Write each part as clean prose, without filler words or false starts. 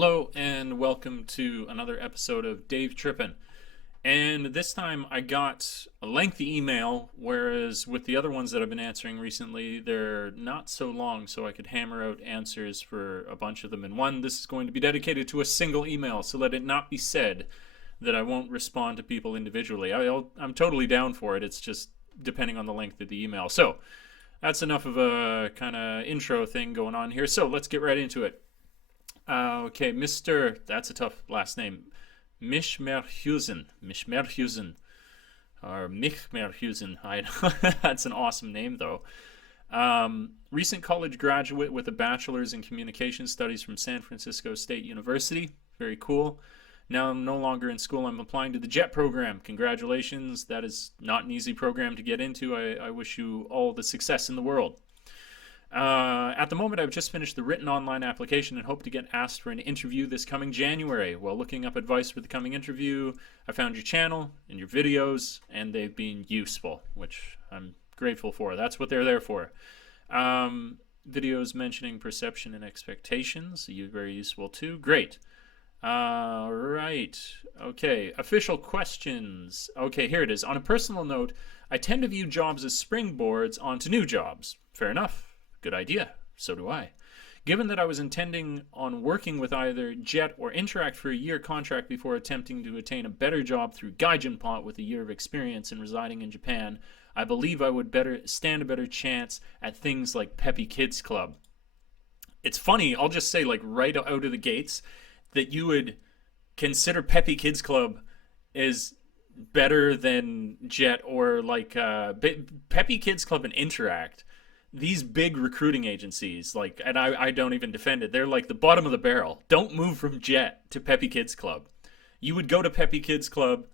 Hello and welcome to another episode of Dave Trippin. And this time I got a lengthy email, whereas with the other ones that I've been answering recently, they're not so long, so I could hammer out answers for a bunch of them in one. This is going to be dedicated to a single email, so let it not be said that I won't respond to people individually. I'm totally down for it, it's just depending on the length of the email. So that's enough of a kind of intro thing going on here, so let's get right into it. Okay, Mr. That's a tough last name. Mishmerhusen, or Michmerhusen. That's an awesome name, though. Recent college graduate with a bachelor's in communication studies from San Francisco State University. Very cool. Now I'm no longer in school. I'm applying to the JET program. Congratulations. That is not an easy program to get into. I wish you all the success in the world. At the moment, I've just finished the written online application and hope to get asked for an interview this coming January. While looking up advice for the coming interview, I found your channel and your videos, and they've been useful, which I'm grateful for. That's what they're there for. Videos mentioning perception and expectations, very useful too. Great. Right. Okay, official questions. Okay, here it is. On a personal note, I tend to view jobs as springboards onto new jobs. Fair enough. Good idea. So do I. Given that I was intending on working with either JET or Interact for a year contract before attempting to attain a better job through Gaijinpot with a year of experience in residing in Japan, I believe I would stand a better chance at things like Pepe Kids Club. It's funny, I'll just say like right out of the gates that you would consider Pepe Kids Club as better than JET or like Pepe Kids Club and Interact. These big recruiting agencies, like, and I don't even defend it, they're like the bottom of the barrel. Don't move from JET to Pepe Kids Club. You would go to Pepe Kids Club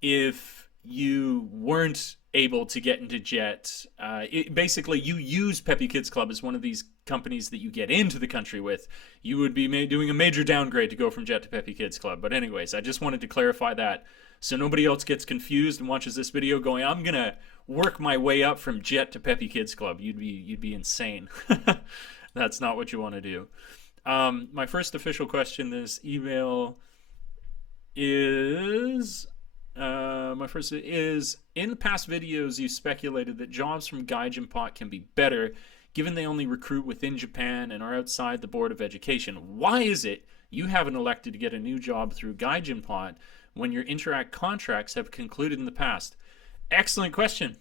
if you weren't able to get into JET. Basically, you use Pepe Kids Club as one of these companies that you get into the country with. You would be doing a major downgrade to go from JET to Pepe Kids Club. But anyways, I just wanted to clarify that so nobody else gets confused and watches this video going, I'm going to work my way up from JET to Pepe Kids Club. You'd be insane. That's not what you want to do. My first official question this email is... my first is, in past videos you speculated that jobs from Gaijinpot can be better given they only recruit within Japan and are outside the Board of Education. Why is it you haven't elected to get a new job through Gaijinpot when your Interact contracts have concluded in the past? Excellent question.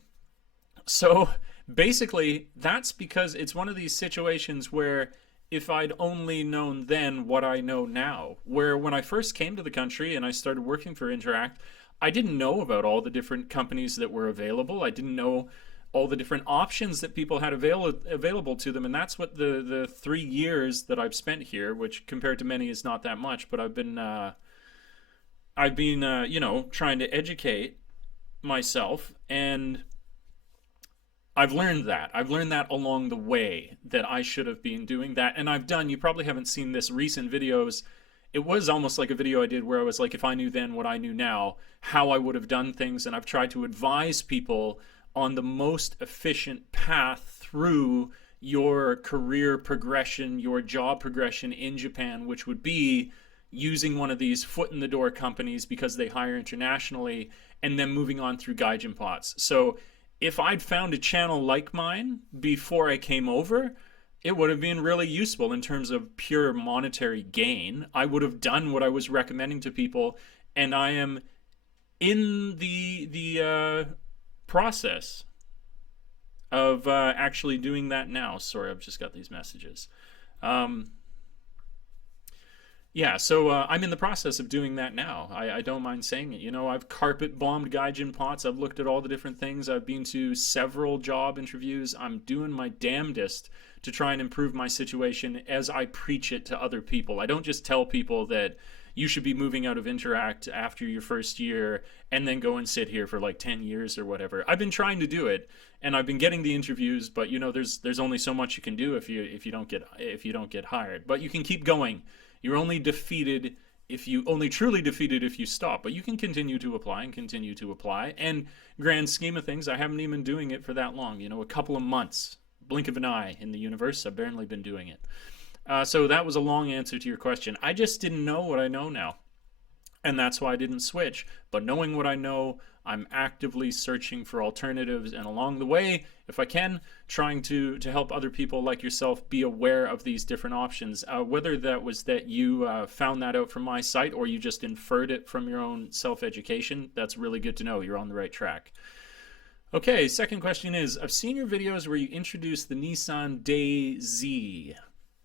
So basically that's because it's one of these situations where if I'd only known then what I know now, where when I first came to the country and I started working for Interact, I didn't know about all the different companies that were available. I didn't know all the different options that people had available to them. And that's what the 3 years that I've spent here, which compared to many is not that much, but I've been trying to educate myself, and I've learned that. I've learned that along the way that I should have been doing that. And I've done, you probably haven't seen this recent videos. It was almost like a video I did where I was like, if I knew then what I knew now, how I would have done things. And I've tried to advise people on the most efficient path through your career progression, your job progression in Japan, which would be using one of these foot in the door companies because they hire internationally, and then moving on through Gaijinpots. So if I'd found a channel like mine before I came over, it would have been really useful in terms of pure monetary gain. I would have done what I was recommending to people, and I am in the process of actually doing that now. Sorry, I've just got these messages. Yeah, so I'm in the process of doing that now. I don't mind saying it. You know, I've carpet bombed Gaijinpots. I've looked at all the different things. I've been to several job interviews. I'm doing my damnedest to try and improve my situation as I preach it to other people. I don't just tell people that you should be moving out of Interact after your first year and then go and sit here for like 10 years or whatever. I've been trying to do it, and I've been getting the interviews, but you know, there's only so much you can do if you don't get hired. But you can keep going. You're only truly defeated if you stop, but you can continue to apply and continue to apply. And grand scheme of things, I haven't even been doing it for that long, you know, a couple of months, blink of an eye in the universe. I've barely been doing it. So that was a long answer to your question. I just didn't know what I know now, and that's why I didn't switch. But knowing what I know, I'm actively searching for alternatives, and along the way, if I can, trying to help other people like yourself be aware of these different options. Whether that was that you found that out from my site or you just inferred it from your own self-education, that's really good to know. You're on the right track. Okay, second question is, I've seen your videos where you introduce the Nissan Daisy.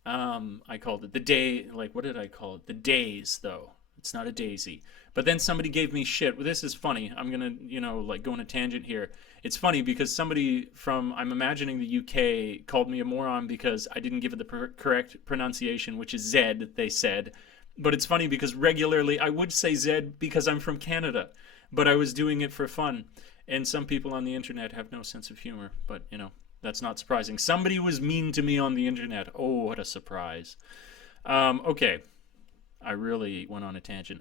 I called it the day, like, what did I call it? The Days, though. It's not a daisy. But then somebody gave me shit. Well, this is funny. I'm gonna, like, go on a tangent here. It's funny because somebody from, I'm imagining the UK, called me a moron because I didn't give it the correct pronunciation, which is Zed, they said. But it's funny because regularly I would say Zed because I'm from Canada. But I was doing it for fun. And some people on the internet have no sense of humor. But, that's not surprising. Somebody was mean to me on the internet. Oh, what a surprise. Okay. I really went on a tangent.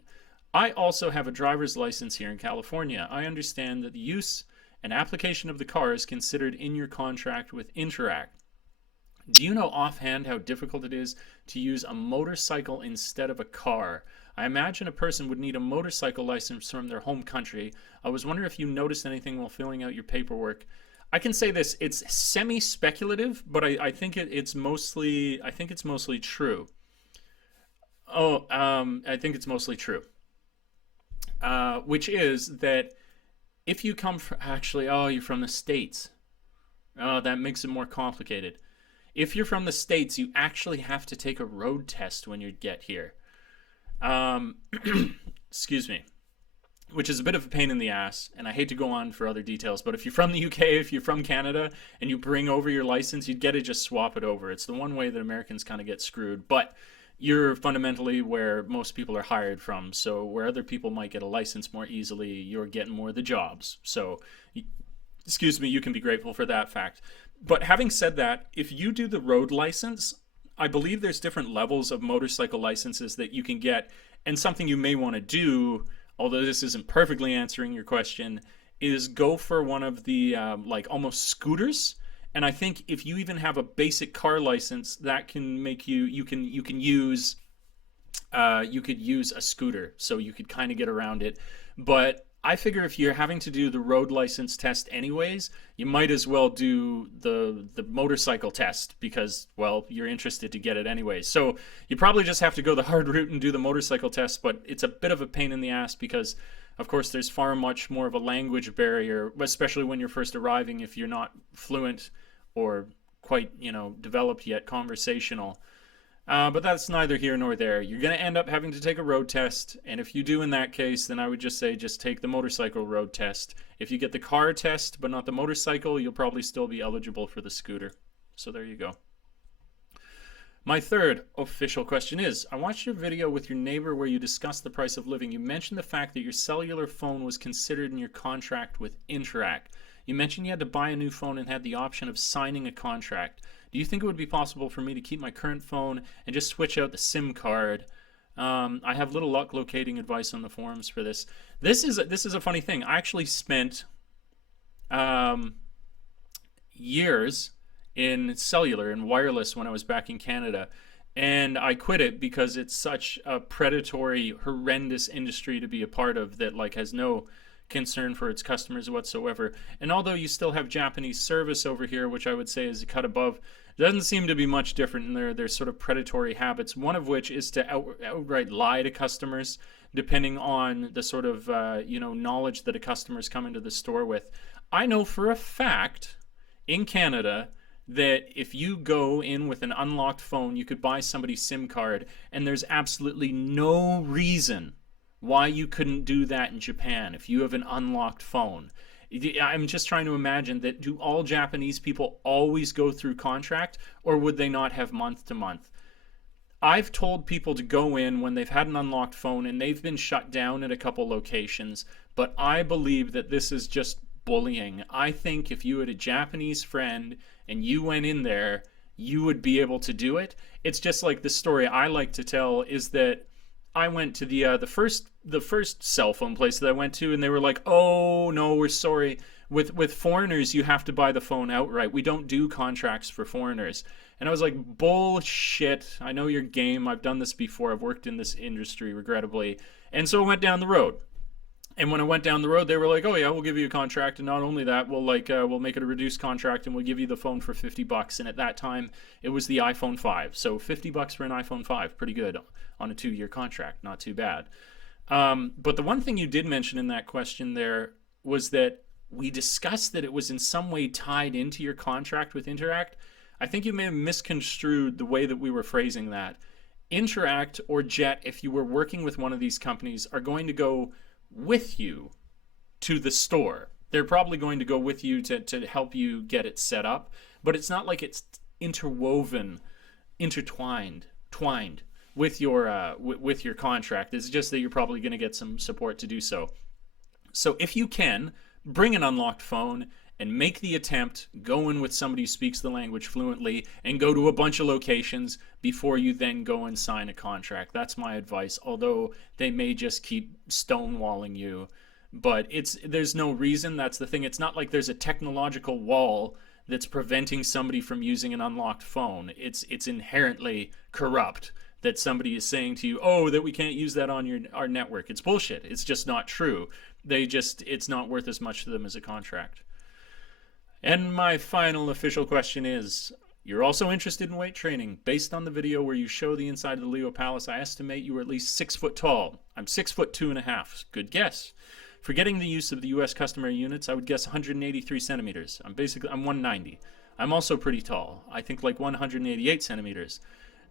I also have a driver's license here in California. I understand that the use and application of the car is considered in your contract with Interact. Do you know offhand how difficult it is to use a motorcycle instead of a car? I imagine a person would need a motorcycle license from their home country. I was wondering if you noticed anything while filling out your paperwork. I can say this, it's semi-speculative, but I think it's mostly true. I think it's mostly true. Which is that if you come from, you're from the States. Oh, that makes it more complicated. If you're from the States, you actually have to take a road test when you get here. Excuse me. Which is a bit of a pain in the ass, and I hate to go on for other details, but if you're from the UK, if you're from Canada, and you bring over your license, you'd get to just swap it over. It's the one way that Americans kind of get screwed, but you're fundamentally where most people are hired from, so where other people might get a license more easily, you're getting more of the jobs. So, excuse me, you can be grateful for that fact. But having said that, if you do the road license, I believe there's different levels of motorcycle licenses that you can get, and something you may want to do, although this isn't perfectly answering your question, is go for one of the like almost scooters. And I think if you even have a basic car license, that can make you can use you could use a scooter, so you could kind of get around it. But I figure if you're having to do the road license test anyways, you might as well do the motorcycle test because, well, you're interested to get it anyways. So you probably just have to go the hard route and do the motorcycle test, but it's a bit of a pain in the ass because, of course, there's far much more of a language barrier, especially when you're first arriving if you're not fluent or quite, developed yet conversational. But that's neither here nor there. You're going to end up having to take a road test, and if you do in that case, then I would just say just take the motorcycle road test. If you get the car test but not the motorcycle, you'll probably still be eligible for the scooter. So there you go. My third official question is, I watched your video with your neighbor where you discussed the price of living. You mentioned the fact that your cellular phone was considered in your contract with Interact. You mentioned you had to buy a new phone and had the option of signing a contract. Do you think it would be possible for me to keep my current phone and just switch out the SIM card? I have little luck locating advice on the forums for this. This is a funny thing. I actually spent years in cellular and wireless when I was back in Canada, and I quit it because it's such a predatory, horrendous industry to be a part of that has no concern for its customers whatsoever. And although you still have Japanese service over here, which I would say is a cut above, it doesn't seem to be much different in their sort of predatory habits, one of which is to outright lie to customers depending on the sort of knowledge that a customer's come into the store with. I know for a fact in Canada that if you go in with an unlocked phone, you could buy somebody's SIM card, and there's absolutely no reason why you couldn't do that in Japan if you have an unlocked phone. I'm just trying to imagine that, do all Japanese people always go through contract, or would they not have month to month? I've told people to go in when they've had an unlocked phone and they've been shut down at a couple locations, but I believe that this is just bullying. I think if you had a Japanese friend and you went in there, you would be able to do it. It's just like the story I like to tell is that I went to the first cell phone place that I went to, and they were like, "Oh no, we're sorry, With foreigners, you have to buy the phone outright. We don't do contracts for foreigners. And I was like, bullshit. I know your game. I've done this before. I've worked in this industry, regrettably. And so I went down the road. And when I went down the road, they were like, "Oh yeah, we'll give you a contract, and not only that, we'll make it a reduced contract, and we'll give you the phone for $50." And at that time, it was the iPhone 5, so $50 for an iPhone 5, pretty good on a 2-year contract, not too bad. But the one thing you did mention in that question there was that we discussed that it was in some way tied into your contract with Interact. I think you may have misconstrued the way that we were phrasing that. Interact or Jet, if you were working with one of these companies, are going to go with you to the store. They're probably going to go with you to help you get it set up, but it's not like it's intertwined with your contract. It's just that you're probably going to get some support to do so. So if you can, bring an unlocked phone and make the attempt, go in with somebody who speaks the language fluently, and go to a bunch of locations before you then go and sign a contract. That's my advice, although they may just keep stonewalling you. But there's no reason. That's the thing. It's not like there's a technological wall that's preventing somebody from using an unlocked phone. It's inherently corrupt that somebody is saying to you, "Oh, that we can't use that on our network." It's bullshit. It's just not true. It's not worth as much to them as a contract. And my final official question is, you're also interested in weight training. Based on the video where you show the inside of the Leo Palace, I estimate you were at least 6 foot tall. I'm 6'2.5". Good guess. Forgetting the use of the US customary units, I would guess 183 centimeters. I'm 190. I'm also pretty tall. I think like 188 centimeters.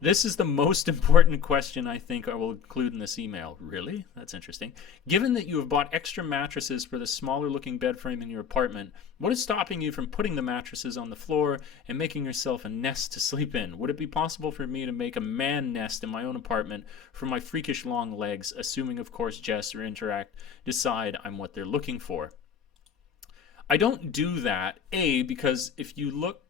This is the most important question I think I will include in this email. Really? That's interesting. Given that you have bought extra mattresses for the smaller looking bed frame in your apartment, what is stopping you from putting the mattresses on the floor and making yourself a nest to sleep in? Would it be possible for me to make a man nest in my own apartment for my freakish long legs, assuming of course Jess or Interact decide I'm what they're looking for? I don't do that, because if you look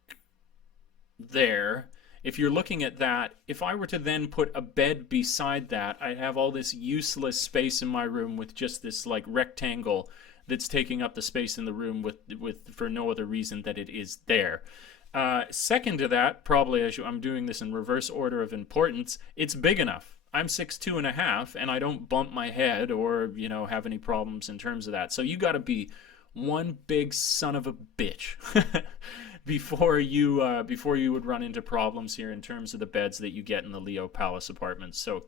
there, if you're looking at that, if I were to then put a bed beside that, I'd have all this useless space in my room with just this like rectangle that's taking up the space in the room with for no other reason that it is there. Second to that, probably as I'm doing this in reverse order of importance, it's big enough. I'm 6'2.5", and I don't bump my head or have any problems in terms of that. So you got to be one big son of a bitch. Before you would run into problems here in terms of the beds that you get in the Leo Palace apartments. So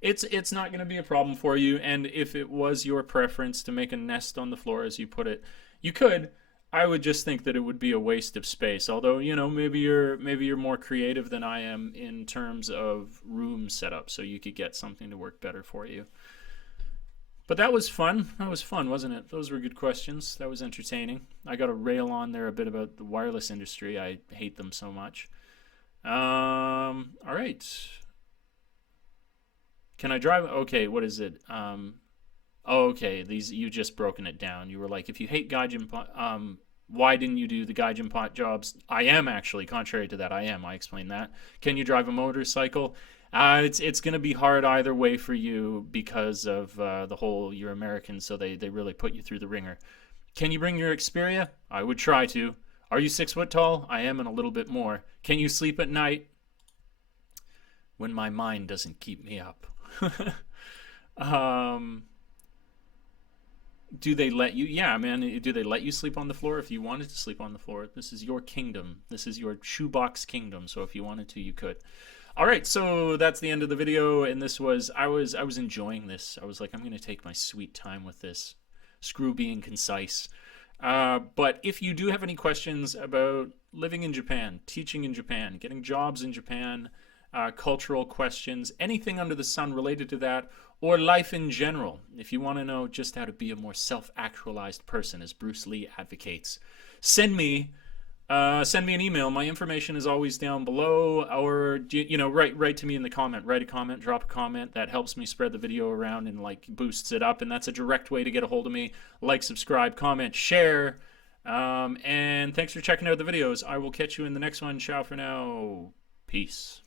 it's not going to be a problem for you. And if it was your preference to make a nest on the floor, as you put it, you could. I would just think that it would be a waste of space. Although maybe you're more creative than I am in terms of room setup, so you could get something to work better for you. But that was fun. That was fun, wasn't it? Those were good questions. That was entertaining. I got to rail on there a bit about the wireless industry. I hate them so much. All right. Can I drive? Okay, what is it? Okay, you just broken it down. You were like, if you hate Gaijin Pot, why didn't you do the Gaijin Pot jobs? I am actually, contrary to that, I am. I explained that. Can you drive a motorcycle? It's going to be hard either way for you because of the whole you're American, so they really put you through the ringer. Can you bring your Xperia? I would try to. Are you 6 foot tall? I am, and a little bit more. Can you sleep at night? When my mind doesn't keep me up. Do they let you? Yeah, man. Do they let you sleep on the floor? If you wanted to sleep on the floor, this is your kingdom. This is your shoebox kingdom. So if you wanted to, you could. All right, so that's the end of the video, and I was enjoying this. I was like, I'm going to take my sweet time with this. Screw being concise. But if you do have any questions about living in Japan, teaching in Japan, getting jobs in Japan, cultural questions, anything under the sun related to that, or life in general, if you want to know just how to be a more self-actualized person, as Bruce Lee advocates, send me an email. My information is always down below, or write to me in the comment. Write a comment, drop a comment. That helps me spread the video around and boosts it up, and that's a direct way to get a hold of me. Like, subscribe, comment, share, and thanks for checking out the videos. I will catch you in the next one. Ciao for now. Peace.